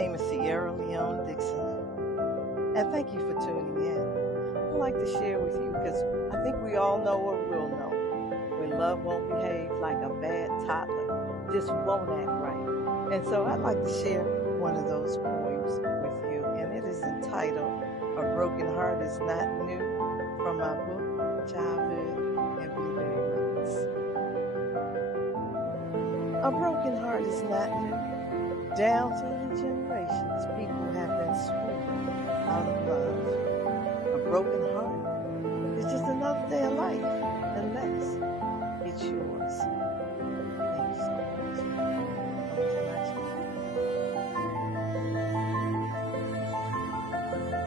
name is Sierra Leone Dixon, and thank you for tuning in. I'd like to share with you because I think we all know or will know when love won't behave like a bad toddler, just won't act right. And so I'd like to share one of those poems with you, and it is entitled A Broken Heart Is Not New, from my book, Childhood and Blueberry Buds. A broken heart is not new. Down through the generations, people have been sworn out of love. A broken